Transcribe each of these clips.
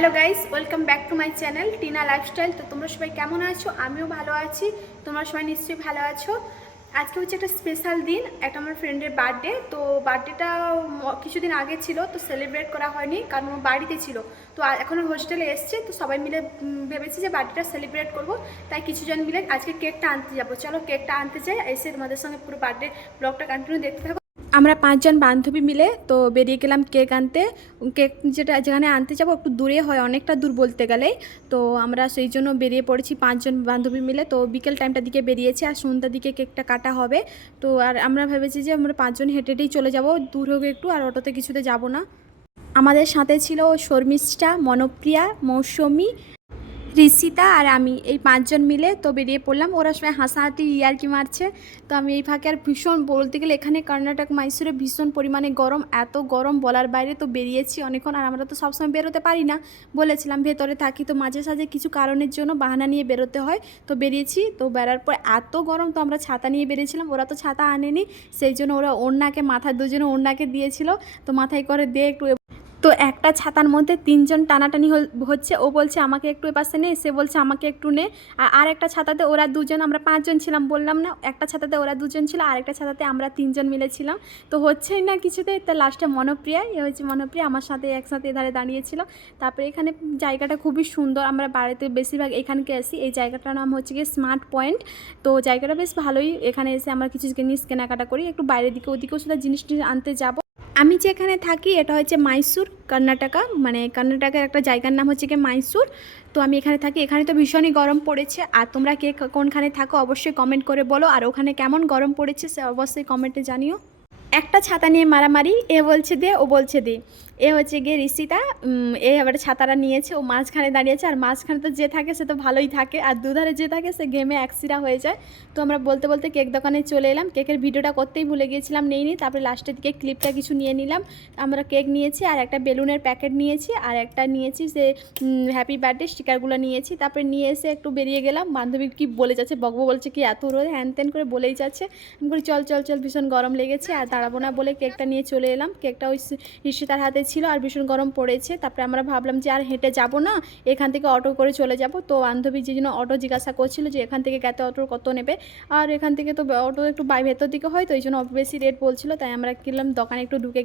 Hello guys, welcome back to my channel Tina lifestyle. তো তোমরা সবাই কেমন আছো? আমিও ভালো আছি, তোমরা সবাই নিশ্চয়ই ভালো আছো। আজকে হচ্ছে একটা স্পেশাল দিন, একটা আমার ফ্রেন্ডের বার্থডে। তো বার্থডেটা কিছুদিন আগে ছিল, তো সেলিব্রেট করা হয়নি কারণ ও বাড়িতে ছিল। তো এখনও হোস্টেলে এসছে, তো সবাই মিলে ভেবেছি যে বার্থডেটা সেলিব্রেট করব। তাই কিছুজন মিলে আজকে কেকটা আনতে যাবো। চলো কেকটা আনতে যাই, এসে তোমাদের সঙ্গে পুরো বার্থডে ব্লগটা কন্টিনিউ দেখতে থাকো। আমরা 5জন বান্ধবী মিলে তো বেরিয়ে গেলাম কেক আনতে। কেক যেখানে আনতে যাবো একটু দূরে হয়, অনেকটা দূর বলতে গেলে। তো আমরা সেই জন্য বেরিয়ে পড়েছি 5জন বান্ধবী মিলে। তো বিকেল টাইমটার দিকে বেরিয়েছি, আর সন্ধ্যার দিকে কেকটা কাটা হবে। তো আর আমরা ভেবেছি যে আমরা 5জন হেঁটে হেঁটেই চলে যাব, দূর হোক একটু, আর অটোতে কিছুতে যাব না। আমাদের সাথে ছিল শর্মিষ্ঠা, মনোপ্রিয়া, মৌসুমী, ঋষিতা আর আমি, এই 5জন মিলে তো বেরিয়ে পড়লাম। ওরা সবাই হাসাহাতি ইয়ার্কি মারছে। তো আমি এই ফাঁকে, আর ভীষণ বলতে গেলে এখানে কর্ণাটক মাইসুরে ভীষণ পরিমাণে গরম, এত গরম বলার বাইরে। তো বেরিয়েছি অনেকক্ষণ, আর আমরা তো সবসময় বেরোতে পারি না, বলেছিলাম ভেতরে থাকি, তো মাঝে সাঝে কিছু কারণের জন্য বাহানা নিয়ে বেরোতে হয়। তো বেরিয়েছি, তো বেরার পর এত গরম, তো আমরা ছাতা নিয়ে বেরিয়েছিলাম। ওরা তো ছাতা আনেনি, সেই জন্য ওরা ওড়নাকে মাথায়, দুজনে ওড়নাকে দিয়েছিল, তো মাথায় করে দিয়ে একটু। তো একটা ছাতার মধ্যে 3জন টানাটানি হচ্ছে। ও বলছে আমাকে একটু এপাশে নে, সে বলছে আমাকে একটু নে। আর একটা ছাতাতে ওরা 2জন, আমরা 5জন ছিলাম বললাম না। একটা ছাতাতে ওরা 2জন ছিল, আর একটা ছাতাতে আমরা 3জন মিলে ছিলাম। তো হচ্ছেই না কিছুতে। তো লাস্টে মনোপ্রিয়া, হয়েছে মনোপ্রিয়া আমার সাথে একসাথে এধারে দাঁড়িয়েছিল। তারপরে এখানে জায়গাটা খুবই সুন্দর, আমরা বাড়িতে বেশিরভাগ এখানকে আসি। এই জায়গাটার নাম হচ্ছে গিয়ে স্মার্ট পয়েন্ট। তো জায়গাটা বেশ ভালোই, এখানে এসে আমরা কিছু জিনিস কেনাকাটা করি, একটু বাইরের দিকে ওদিকেও শুধু জিনিস আনতে যাবো। আমি যেখানে থাকি এটা হচ্ছে মাইসুর, কর্ণাটকা, মানে কর্ণাটকের একটা জায়গার নাম হচ্ছে গিয়ে মাইসুর। তো আমি এখানে থাকি। এখানে তো ভীষণই গরম পড়েছে। আর তোমরা কে কোনখানে থাকো অবশ্যই কমেন্ট করে বলো, আর ওখানে কেমন গরম পড়েছে সে অবশ্যই কমেন্টে জানিও। একটা ছাতা নিয়ে মারামারি, এ বলছে দে, ও বলছে দে। এ হচ্ছে গিয়ে ঋষিতা, এ আবার ছাতাটা নিয়েছে, ও মাঝখানে দাঁড়িয়েছে। আর মাঝখানে তো যে থাকে সে তো ভালোই থাকে, আর দুধারে যে থাকে সে গেমে একসিরা হয়ে যায়। তো আমরা বলতে বলতে কেক দোকানে চলে এলাম। কেকের ভিডিওটা করতেই ভুলে গিয়েছিলাম, নেইনি। তারপরে লাস্টের দিকে ক্লিপটা কিছু নিয়ে নিলাম। আমরা কেক নিয়েছি, আর একটা বেলুনের প্যাকেট নিয়েছি, আর একটা নিয়েছি সে হ্যাপি বার্থডে স্টিকারগুলো নিয়েছি। তারপরে নিয়ে এসে একটু বেরিয়ে গেলাম। বান্ধবী কি বলে যাচ্ছে, বকবো বলছে কি এত রোদ, হ্যান ত্যান করে বলেই যাচ্ছে। আমি বলি চল চল চল, ভীষণ গরম লেগেছে আর দাঁড়াবো না বলে কেকটা নিয়ে চলে এলাম। কেকটা ওই ঋষিতার হাতে ছিল, আর ভীষণ গরম পড়েছে। তারপরে আমরা ভাবলাম যে আর হেঁটে যাব না, এখান থেকে অটো করে চলে যাব। তো বান্ধবী যে জন্য অটো জিজ্ঞাসা করছিল যে এখান থেকে গেতে অটো কত নেবে, আর এখান থেকে তো অটো একটু ভেতর দিকে হয়, তো এই জন্য বেশি রেট বলছিল। তাই আমরা কিনলাম দোকানে একটু ঢুকে।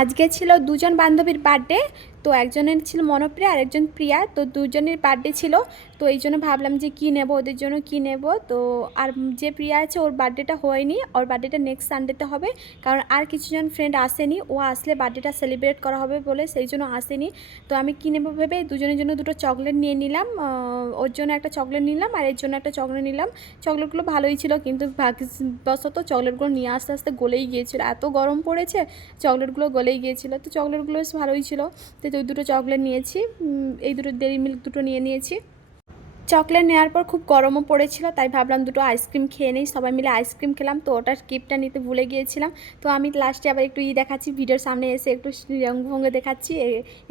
আজকে ছিল 2জন বান্ধবীর বার্থডে। তো একজনের ছিল মনোপ্রিয়া আর একজন প্রিয়া, তো 2জনের বার্থডে ছিল। তো এই জন্য ভাবলাম যে কী নেব, ওদের জন্য কী নেব। তো আর যে প্রিয়া আছে ওর বার্থডেটা হয়নি, ওর বার্থডেটা নেক্সট সানডেতে হবে। কারণ আর কিছুজন ফ্রেন্ড আসেনি, ও আসলে বার্থডেটা সেলিব্রেট করা হবে বলে সেই জন্য আসেনি। তো আমি কী নেবো ভেবে দুজনের জন্য দুটো চকলেট নিয়ে নিলাম। ওর জন্য একটা চকলেট নিলাম, আর এর জন্য একটা চকলেট নিলাম। চকলেটগুলো ভালোই ছিল, কিন্তু ভাগ্যবশত চকলেটগুলো নিয়ে আস্তে আস্তে গলেই গিয়েছিলো, এত গরম পড়েছে চকলেটগুলো গলেই গিয়েছিলো। তো চকলেটগুলো বেশ ভালোই ছিল। তো দুটো চকলেট নিয়েছি, এই দুটো ডেইরি মিল্ক দুটো নিয়ে নিয়েছি। চকলেট নেওয়ার পর খুব গরমও পড়েছিল, তাই ভাবলাম দুটো আইসক্রিম খেয়ে নেই। সবাই মিলে আইসক্রিম খেলাম, তো ওটার ক্লিপটা নিতে ভুলে গিয়েছিলাম। তো আমি লাস্টে আবার একটু দেখাচ্ছি, ভিডিওর সামনে এসে একটু রঙ্গভঙ্গ দেখাচ্ছি,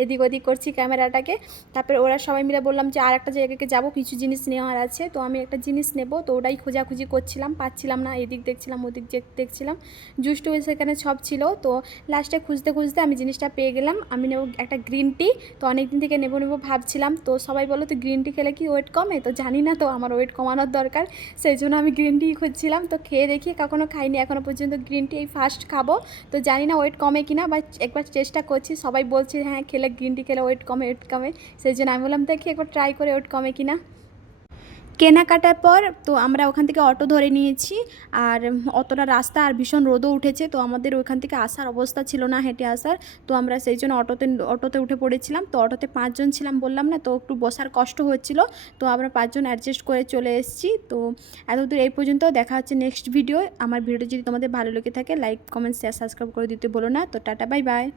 এদিক ওদিক করছি ক্যামেরাটাকে। তারপরে ওরা সবাই মিলে বললাম যে আর একটা জায়গাকে যাবো, কিছু জিনিস নেওয়ার আছে। তো আমি একটা জিনিস নেব, তো ওটাই খোঁজাখুঁজি করছিলাম, পাচ্ছিলাম না, এদিক দেখছিলাম ওদিক দেখছিলাম। জুসটু সেখানে সব ছিল। তো লাস্টে খুঁজতে খুঁজতে আমি জিনিসটা পেয়ে গেলাম। আমি নেব একটা গ্রিন টি। তো অনেকদিন থেকে নেবো ভাবছিলাম। তো সবাই বলো তো গ্রিন টি খেলে কি ওয়েট কমে, তো জানি না, তো আমার ওয়েট কমানোর দরকার, সেই জন্য আমি গ্রিন টি খুঁজছিলাম। তো খেয়ে দেখি, কখনো খাইনি এখনও পর্যন্ত গ্রিন টি, এই ফার্স্ট খাবো। তো জানি না ওয়েট কমে কিনা, বা একবার চেষ্টা করছি। সবাই বলছে হ্যাঁ খেলে, গ্রিন টি খেলে ওয়েট কমে, ওয়েট কমে। সেই জন্য আমি বললাম দেখি একবার ট্রাই করে ওয়েট কমে কিনা। কেনাকাটার পর তো আমরা ওখান থেকে অটো ধরে নিয়েছি। আর অতটা রাস্তা, আর ভীষণ রোদও উঠেছে, তো আমাদের ওইখান থেকে আসার অবস্থা ছিল না হেঁটে আসার। তো আমরা সেই জন্য অটোতে উঠে পড়েছিলাম। তো অটোতে 5জন ছিলাম বললাম না, তো একটু বসার কষ্ট হচ্ছিল। তো আমরা 5জন অ্যাডজাস্ট করে চলে এসেছি। তো এতদূর এই পর্যন্ত, দেখা হচ্ছে নেক্সট ভিডিও। আমার ভিডিওটা যদি তোমাদের ভালো লেগে থাকে লাইক কমেন্ট শেয়ার সাবস্ক্রাইব করে দিতে বলো না। তো টাটা, বাই বাই।